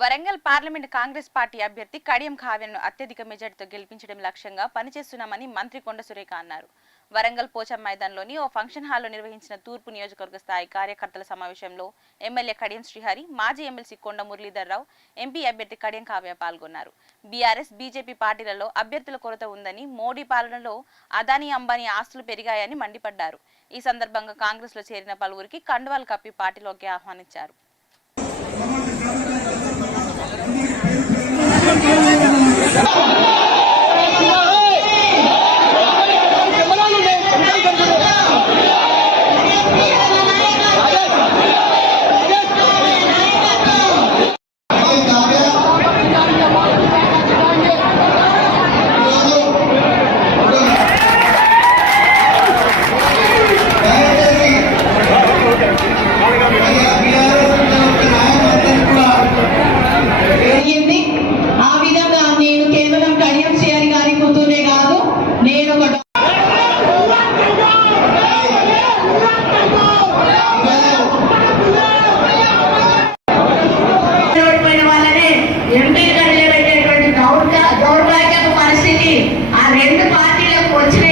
Warangal parliament Congress party అభ్యర్థి కడియం కావ్యను అత్యధిక మెజార్టీతో గెలిపించడం లక్ష్యంగా పనిచేస్తున్నామని మంత్రి కొండ సురేఖ అన్నారు. వరంగల్ పోచం మైదానంలోని ఓ ఫంక్షన్ హాల్లో నిర్వహించిన తూర్పు నియోజకవర్గ స్థాయి కార్యకర్తల సమావేశంలో ఎమ్మెల్యే కడియం శ్రీహరి, మాజీ ఎమ్మెల్సీ కొండ మురళీధర్రావు, ఎంపీ అభ్యర్థి కడియం కావ్య పాల్గొన్నారు. బీఆర్ఎస్, బీజేపీ పార్టీలలో అభ్యర్థుల కొరత ఉందని, మోడీ పాలనలో అదానీ, అంబానీ ఆస్తులు పెరిగాయని మండిపడ్డారు. ఈ సందర్భంగా కాంగ్రెస్ లో చేరిన పలువురికి కండువాలు కప్పి పార్టీలోకి ఆహ్వానించారు. దౌర్భాగ్యపు పరిస్థితి ఆ రెండు పార్టీలకు వచ్చిన